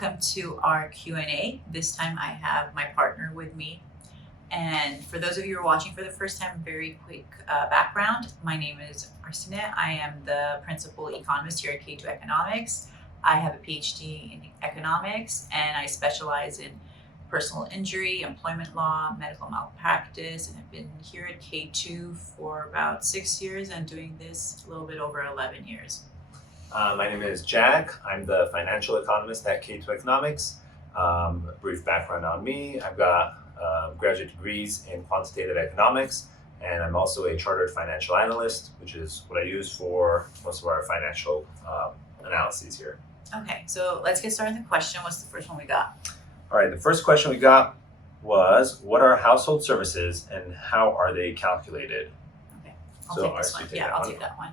welcome to our Q&A. This time I have my partner with me. And for those of you who are watching for the first time, very quick background. My name is Arsine. I am the principal economist here at K2 Economics. I have a Ph.D. in economics, and I specialize in personal injury, employment law, medical malpractice, and I've been here at K2 for about 6 years and doing this a little bit over 11 years. My name is Jack. I'm the financial economist at K2 Economics. A brief background on me. I've got graduate degrees in quantitative economics, and I'm also a chartered financial analyst, which is what I use for most of our financial analyses here. Okay, so let's get started with the question. What's the first one we got? All right, the first question we got was, what are household services and how are they calculated? Okay, I'll take this one. Yeah, I'll take that one.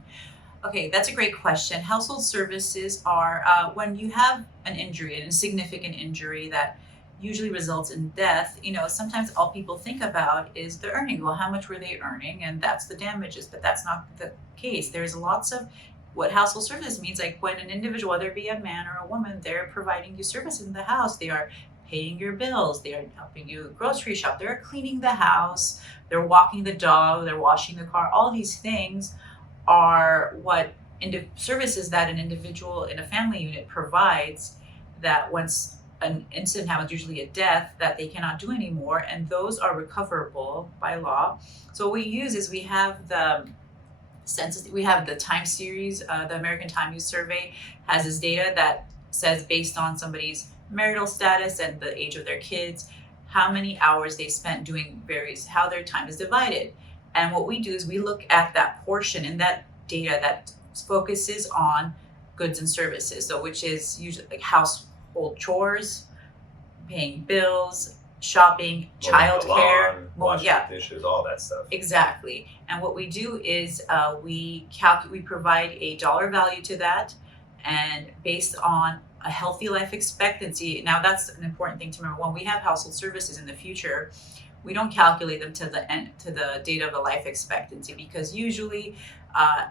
Okay, that's a great question. Household services are when you have an injury, a significant injury that usually results in death. Sometimes all people think about is the earning. Well, how much were they earning? And that's the damages, but that's not the case. There's lots of what household services means, like when an individual, whether it be a man or a woman, they're providing you services in the house. They are paying your bills, they are helping you grocery shop, they're cleaning the house, they're walking the dog, they're washing the car. All these things are what services that an individual in a family unit provides, that once an incident happens, usually a death, that they cannot do anymore, and those are recoverable by law. So what we use is we have the census, we have the time series. The American Time Use Survey has this data that says, based on somebody's marital status and the age of their kids, how many hours they spent doing how their time is divided. And what we do is we look at that portion in that data that focuses on goods and services. So which is usually like household chores, paying bills, shopping, childcare, washing dishes, all that stuff. Exactly. And what we do is we provide a dollar value to that, and based on a healthy life expectancy. Now that's an important thing to remember. When we have household services in the future, we don't calculate them to the date of the life expectancy, because usually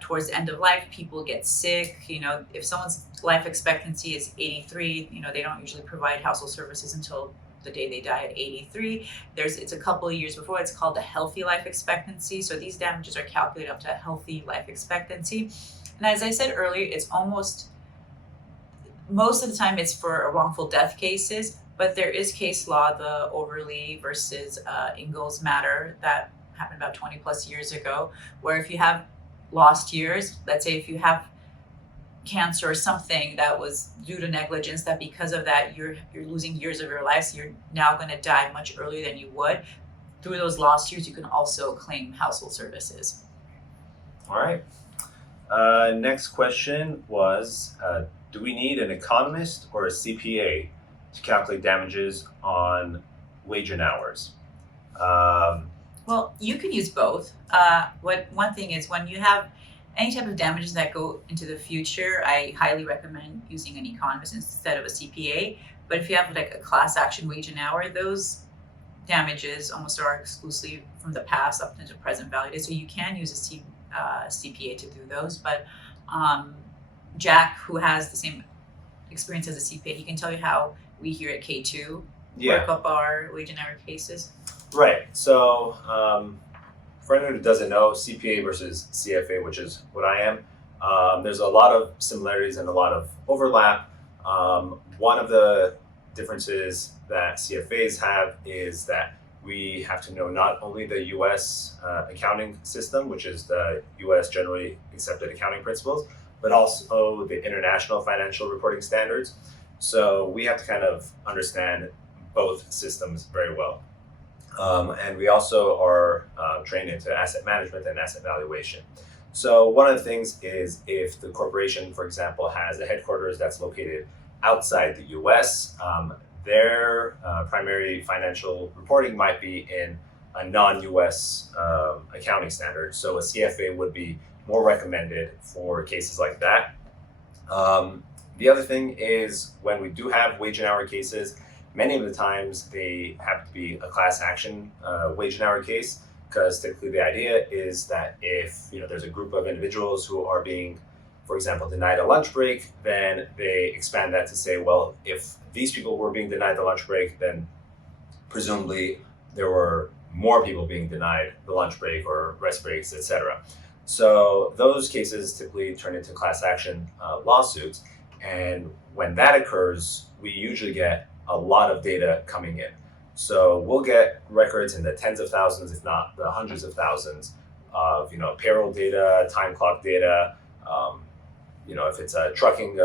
towards the end of life, people get sick. If someone's life expectancy is 83, they don't usually provide household services until the day they die at 83. It's a couple of years before. It's called the healthy life expectancy. So these damages are calculated up to a healthy life expectancy. And as I said earlier, most of the time it's for wrongful death cases, but there is case law, the Overly versus Ingalls matter that happened about 20 plus years ago, where if you have lost years, let's say if you have cancer or something that was due to negligence, that because of that you're losing years of your life, so you're now going to die much earlier than you would. Through those lost years, you can also claim household services. All right. Next question was, do we need an economist or a CPA to calculate damages on wage and hours? Well, you can use both. One thing is, when you have any type of damages that go into the future, I highly recommend using an economist instead of a CPA. But if you have like a class action wage and hour, those damages almost are exclusively from the past up into present value. So you can use a CPA to do those. But Jack, who has the same experience as a CPA, he can tell you how we here at K2 work up our wage and hour cases. Right. So for anyone who doesn't know, CPA versus CFA, which is what I am, there's a lot of similarities and a lot of overlap. One of the differences that CFAs have is that we have to know not only the U.S. Accounting system, which is the U.S. generally accepted accounting principles, but also the international financial reporting standards. So we have to kind of understand both systems very well. And we also are trained into asset management and asset valuation. So one of the things is, if the corporation, for example, has a headquarters that's located outside the US, their primary financial reporting might be in a non-US accounting standard. So a CFA would be more recommended for cases like that. The other thing is, when we do have wage and hour cases, many of the times they have to be a class action wage and hour case, because typically the idea is that if there's a group of individuals who are being for example, denied a lunch break, then they expand that to say, well, if these people were being denied the lunch break, then presumably there were more people being denied the lunch break or rest breaks, etc. So those cases typically turn into class action lawsuits. And when that occurs, we usually get a lot of data coming in. So we'll get records in the tens of thousands, if not the hundreds of thousands of payroll data, time clock data. If it's a trucking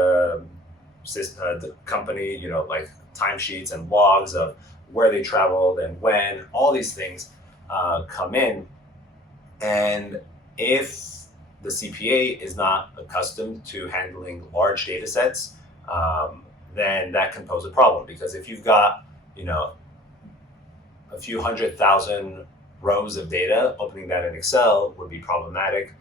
company, like timesheets and logs of where they traveled and when, all these things come in. And if the CPA is not accustomed to handling large data sets, then that can pose a problem. Because if you've got, a few 100,000 rows of data, opening that in Excel would be problematic.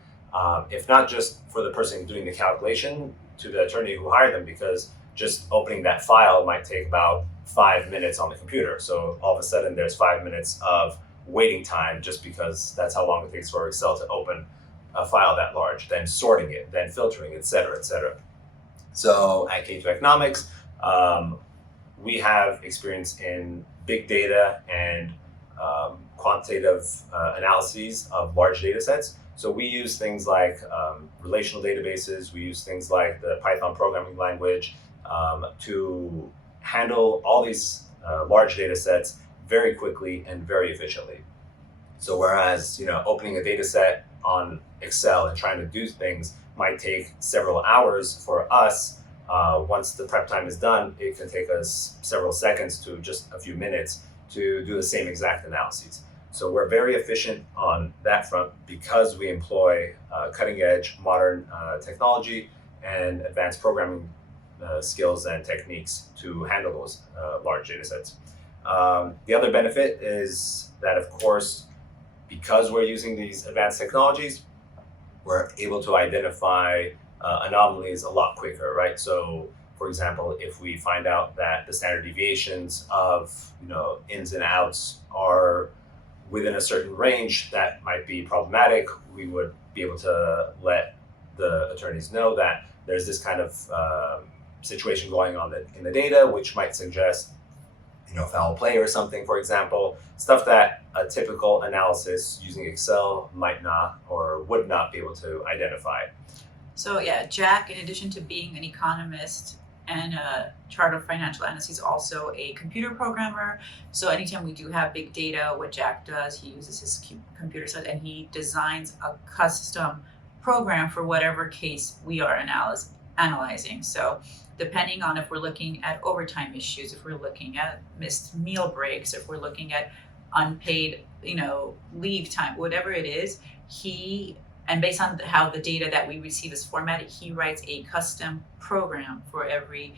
If not just for the person doing the calculation, to the attorney who hired them, because just opening that file might take about 5 minutes on the computer. So all of a sudden there's 5 minutes of waiting time just because that's how long it takes for Excel to open a file that large, then sorting it, then filtering, et cetera, et cetera. So at K2 Economics, we have experience in big data and quantitative analyses of large data sets. So we use things like relational databases, we use things like the Python programming language to handle all these large data sets very quickly and very efficiently. So whereas opening a data set on Excel and trying to do things might take several hours, for us, once the prep time is done, it can take us several seconds to just a few minutes to do the same exact analyses. So we're very efficient on that front because we employ cutting edge modern technology and advanced programming skills and techniques to handle those large data sets. The other benefit is that, of course, because we're using these advanced technologies, we're able to identify anomalies a lot quicker, right? So, for example, if we find out that the standard deviations of ins and outs are within a certain range that might be problematic, we would be able to let the attorneys know that there's this kind of situation going on in the data, which might suggest foul play or something, for example, stuff that a typical analysis using Excel might not or would not be able to identify. So yeah, Jack, in addition to being an economist and a chartered financial analyst, he's also a computer programmer. So anytime we do have big data, what Jack does, he uses his computer set and he designs a custom program for whatever case we are analyzing. So depending on if we're looking at overtime issues, if we're looking at missed meal breaks, if we're looking at unpaid, leave time, whatever it is, and based on how the data that we receive is formatted, he writes a custom program for every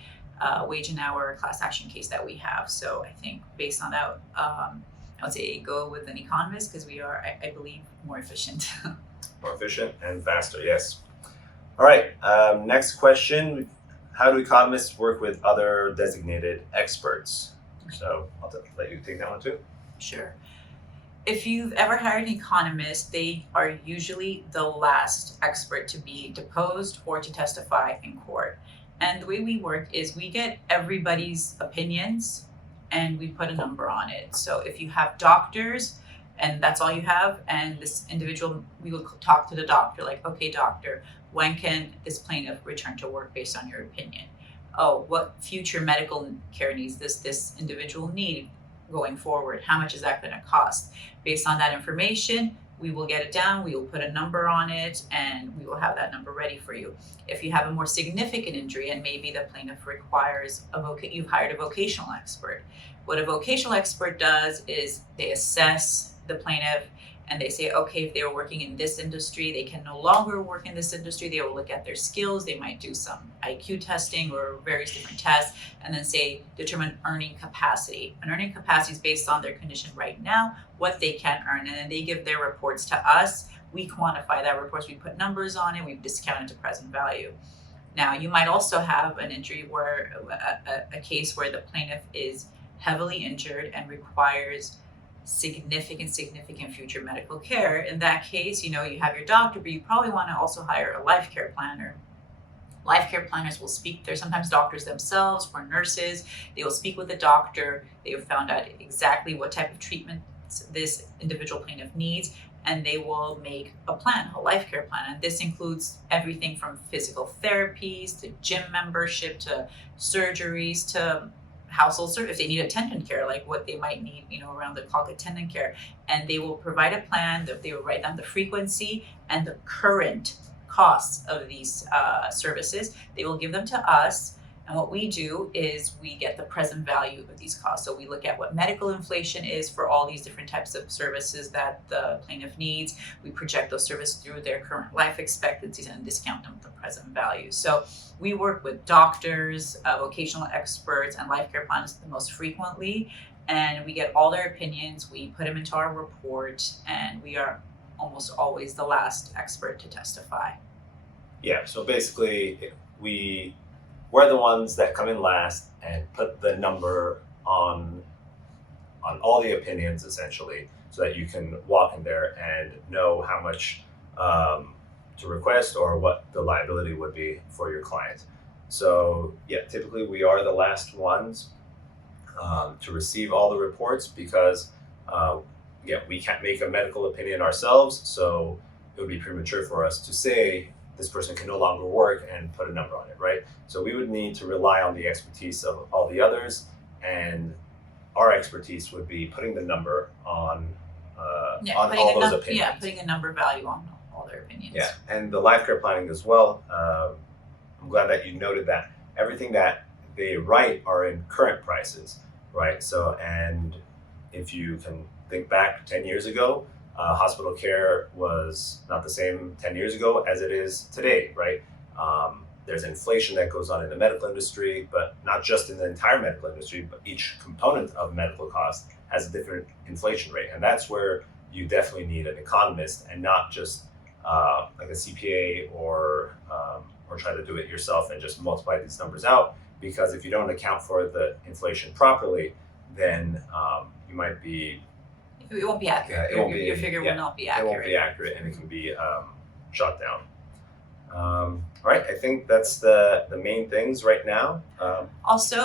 wage and hour class action case that we have. So I think based on that, I would say go with an economist because we are, I believe, more efficient. More efficient and faster, yes. All right, next question. How do economists work with other designated experts? So I'll let you take that one too. Sure. If you've ever hired an economist, they are usually the last expert to be deposed or to testify in court. And the way we work is we get everybody's opinions and we put a number on it. So if you have doctors and that's all you have, and this individual, we will talk to the doctor like, okay, doctor, when can this plaintiff return to work based on your opinion? Oh, what future medical care needs this individual need going forward? How much is that going to cost? Based on that information, we will get it down, we will put a number on it, and we will have that number ready for you. If you have a more significant injury and maybe the plaintiff requires you've hired a vocational expert. What a vocational expert does is they assess the plaintiff and they say, okay, if they were working in this industry, they can no longer work in this industry. They will look at their skills. They might do some IQ testing or various different tests and then say, determine earning capacity. And earning capacity is based on their condition right now, what they can earn. And then they give their reports to us. We quantify that reports. We put numbers on it. We discount it to present value. Now, you might also have an injury where a case where the plaintiff is heavily injured and requires significant future medical care. In that case, you have your doctor, but you probably want to also hire a life care planner Life care planners will speak. They're sometimes doctors themselves or nurses. They will speak with the doctor. They have found out exactly what type of treatment this individual plaintiff needs, and they will make a plan, a life care plan. And this includes everything from physical therapies to gym membership to surgeries to household service. If they need attendant care, like what they might need, around the clock attendant care, and they will provide a plan that they will write down the frequency and the current costs of these services. They will give them to us. And what we do is we get the present value of these costs. So we look at what medical inflation is for all these different types of services that the plaintiff needs. We project those services through their current life expectancies and discount them with the present value. So we work with doctors, vocational experts, and life care planners the most frequently. And we get all their opinions, we put them into our report, and we are almost always the last expert to testify. Yeah, so basically we're the ones that come in last and put the number on all the opinions, essentially, so that you can walk in there and know how much to request or what the liability would be for your client. So yeah, typically we are the last ones to receive all the reports because we can't make a medical opinion ourselves, so it would be premature for us to say this person can no longer work and put a number on it, right? So we would need to rely on the expertise of all the others, and our expertise would be putting the number on all those opinions. Yeah, putting a number value on all their opinions. Yeah, and the life care planning as well. I'm glad that you noted that everything that they write are in current prices, right? So, and if you can think back 10 years ago, hospital care was not the same 10 years ago as it is today, right? There's inflation that goes on in the medical industry, but not just in the entire medical industry, but each component of medical cost has a different inflation rate. And that's where you definitely need an economist and not just like a CPA or try to do it yourself and just multiply these numbers out. Because if you don't account for the inflation properly, then you might be... It won't be accurate. Your figure will not be accurate. It won't be accurate, and it can be shot down. All right, I think that's the main things right now. Also,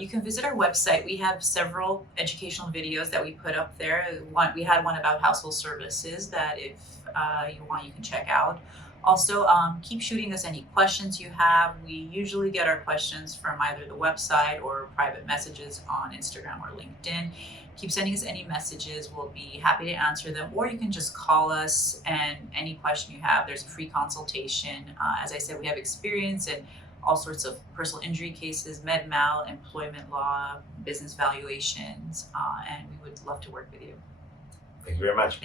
you can visit our website. We have several educational videos that we put up there. We had one about household services that if you want, you can check out. Also, keep shooting us any questions you have. We usually get our questions from either the website or private messages on Instagram or LinkedIn. Keep sending us any messages. We'll be happy to answer them, or you can just call us, and any question you have, there's a free consultation. As I said, we have experience in all sorts of personal injury cases, med mal, employment law, business valuations, and we would love to work with you. Thank you very much.